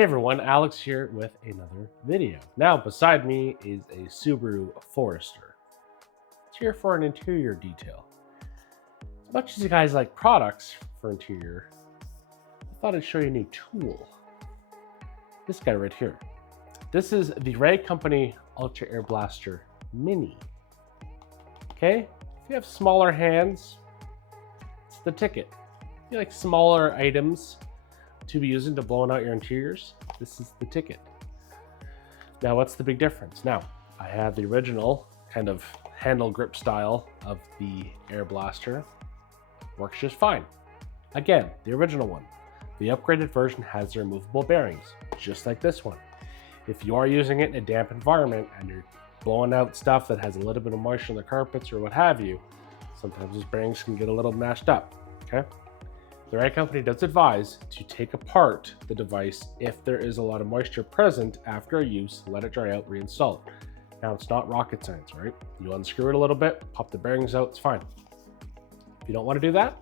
Hey everyone, Alex here with another video. Now beside me is a Subaru Forester. It's here for an interior detail. As much as you guys like products for interior, I thought I'd show you a new tool. This guy right here. This is the Ray Company Ultra Air Blaster Mini. Okay, if you have smaller hands, it's the ticket. If you like smaller items to be using to blowing out your interiors, this is the ticket. Now, what's the big difference? Now, I have the original kind of handle grip style of the air blaster. Works just fine. Again, the original one. The upgraded version has the removable bearings, just like this one. If you are using it in a damp environment and you're blowing out stuff that has a little bit of moisture on the carpets or what have you, sometimes those bearings can get a little mashed up, okay? The Ray Company does advise to take apart the device if there is a lot of moisture present after a use, let it dry out, reinstall it. Now, it's not rocket science, right? You unscrew it a little bit, pop the bearings out, it's fine. If you don't want to do that,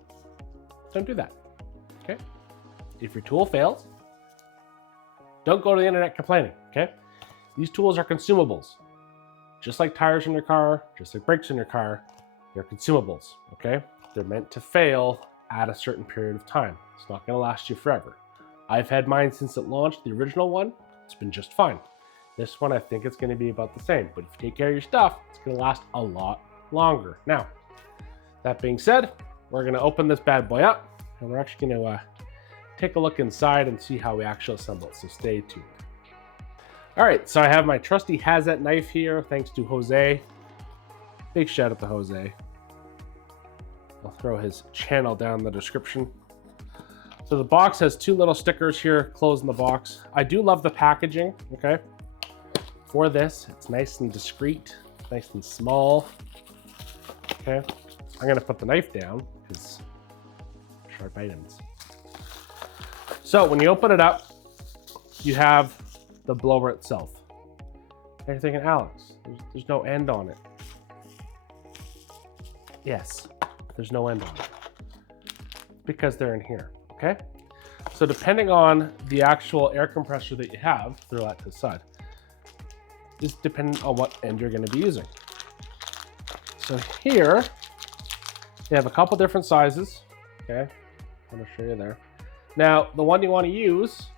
don't do that, okay? If your tool fails, don't go to the internet complaining, okay? These tools are consumables. Just like tires in your car, just like brakes in your car, they're consumables, okay? They're meant to fail at a certain period of time. It's not gonna last you forever. I've had mine since it launched, the original one, it's been just fine. This one, I think it's gonna be about the same, but if you take care of your stuff, it's gonna last a lot longer. Now, that being said, we're gonna open this bad boy up, and we're actually gonna take a look inside and see how we actually assemble it, so stay tuned. All right, so I have my trusty Hazet knife here, thanks to José. Big shout out to José. I'll throw his channel down in the description. So the box has two little stickers here, closing the box. I do love the packaging, okay? For this, it's nice and discreet, nice and small, okay? I'm gonna put the knife down, because sharp items. So when you open it up, you have the blower itself. And you're thinking, Alex, there's no end on it. Yes. There's no end on it because they're in here, okay? So depending on the actual air compressor that you have, throw that to the side, is depending on what end you're gonna be using. So here, you have a couple different sizes, okay? I'm gonna show you there. Now, the one you wanna use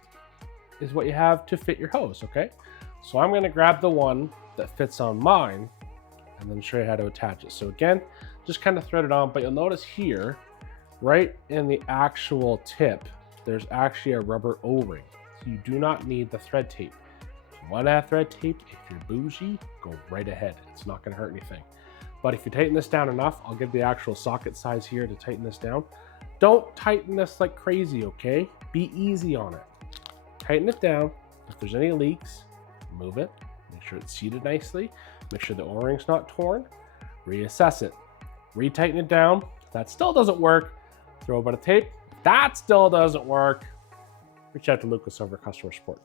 is what you have to fit your hose, okay? So I'm gonna grab the one that fits on mine and then show you how to attach it. So again, just kind of thread it on, but you'll notice here, right in the actual tip, there's actually a rubber O-ring. So you do not need the thread tape. If you want to have thread tape, if you're bougie, go right ahead. It's not going to hurt anything. But if you tighten this down enough, I'll give the actual socket size here to tighten this down. Don't tighten this like crazy, okay? Be easy on it. Tighten it down. If there's any leaks, move it. Make sure it's seated nicely. Make sure the O-ring's not torn. Reassess it. Retighten it down. If that still doesn't work, throw a bit of tape. If that still doesn't work, reach out to Lucas over customer support.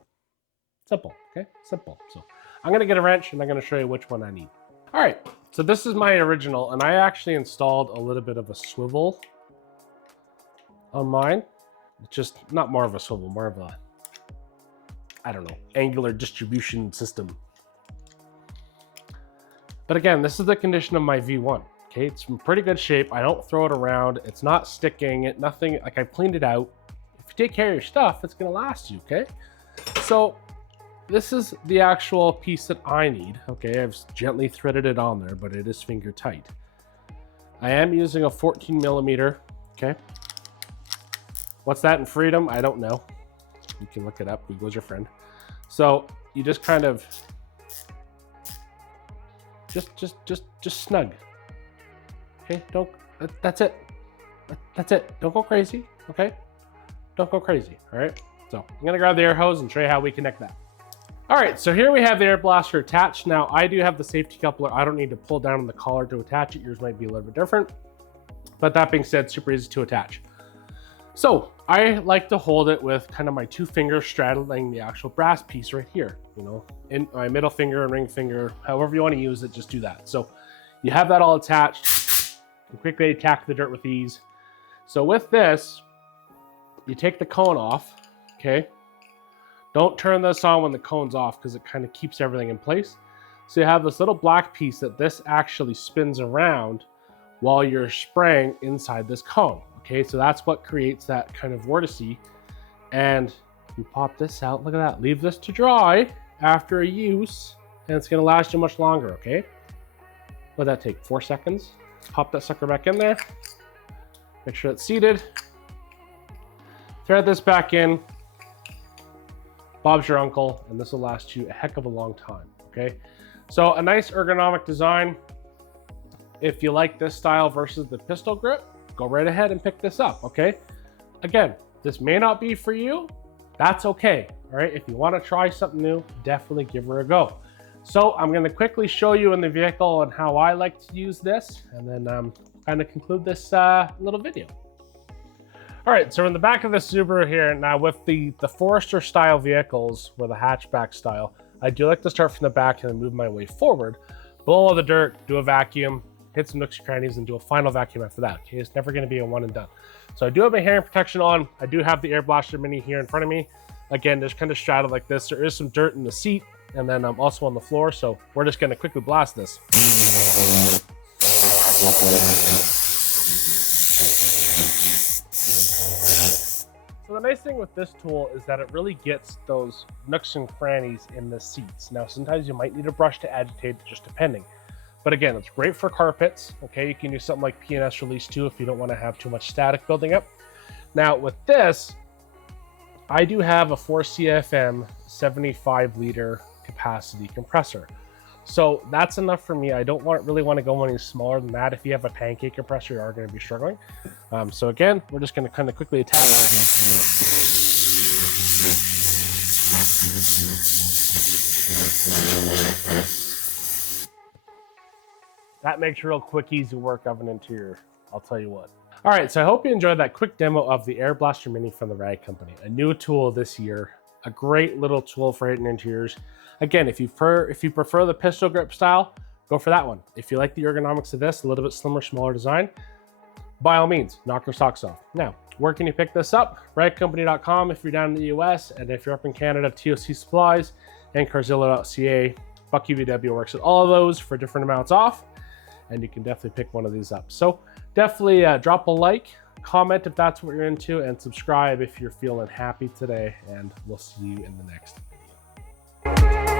Simple, okay? Simple. So I'm gonna get a wrench and I'm gonna show you which one I need. All right, so this is my original, and I actually installed a little bit of a swivel on mine. Just not more of a swivel, more of a, I don't know, angular distribution system. But again, this is the condition of my V1. Okay, it's in pretty good shape. I don't throw it around. It's not sticking. Nothing, like I cleaned it out. If you take care of your stuff, it's gonna last you, okay? So this is the actual piece that I need. Okay, I've gently threaded it on there, but it is finger tight. I am using a 14 millimeter, okay? What's that in freedom? I don't know. You can look it up. Google's your friend. So you just kind of, just snug. Okay, that's it. That's it. Don't go crazy, okay? Don't go crazy, all right? So I'm gonna grab the air hose and show you how we connect that. All right, so here we have the air blaster attached. Now, I do have the safety coupler. I don't need to pull down on the collar to attach it. Yours might be a little bit different. But that being said, super easy to attach. So I like to hold it with kind of my two fingers straddling the actual brass piece right here. You know, in my middle finger and ring finger, however you want to use it, just do that. So you have that all attached. You quickly attack the dirt with ease. So with this, you take the cone off, okay? Don't turn this on when the cone's off because it kind of keeps everything in place. So you have this little black piece that this actually spins around while you're spraying inside this cone. Okay, so that's what creates that kind of vortice. And you pop this out, look at that. Leave this to dry after a use, and it's gonna last you much longer, okay? What'd that take, 4 seconds? Pop that sucker back in there. Make sure it's seated. Thread this back in. Bob's your uncle, and this will last you a heck of a long time, okay? So a nice ergonomic design. If you like this style versus the pistol grip, go right ahead and pick this up, okay? Again, this may not be for you. That's okay, all right? If you want to try something new, definitely give her a go. So I'm going to quickly show you in the vehicle and how I like to use this, and then kind of conclude this little video. All right, so in the back of the Subaru here, now with the Forester style vehicles, or the hatchback style, I do like to start from the back and then move my way forward, blow all the dirt, do a vacuum, hit some nooks and crannies, and do a final vacuum after that. Okay, it's never going to be a one and done. So I do have my hearing protection on. I do have the Air Blaster Mini here in front of me. Again, there's kind of straddled like this. There is some dirt in the seat, and then I'm also on the floor. So we're just going to quickly blast this. So the nice thing with this tool is that it really gets those nooks and crannies in the seats. Now, sometimes you might need a brush to agitate, just depending. But again, it's great for carpets, okay? You can use something like P&S Release 2 if you don't want to have too much static building up. Now, with this, I do have a 4CFM 75-liter capacity compressor. So that's enough for me. I don't really want to go any smaller than that. If you have a pancake compressor, you are going to be struggling. So again, we're just going to kind of quickly attach. That makes real quick, easy work of an interior, I'll tell you what. All right, so I hope you enjoyed that quick demo of the Air Blaster Mini from the Rag Company. A new tool this year, a great little tool for hitting interiors. Again, if you prefer the pistol grip style, go for that one. If you like the ergonomics of this, a little bit slimmer, smaller design, by all means, knock your socks off. Now, where can you pick this up? ragcompany.com if you're down in the US, and if you're up in Canada, TOC Supplies and carzilla.ca. Buck UVW works at all of those for different amounts off, and you can definitely pick one of these up. So definitely drop a like, comment if that's what you're into, and subscribe if you're feeling happy today, and we'll see you in the next video.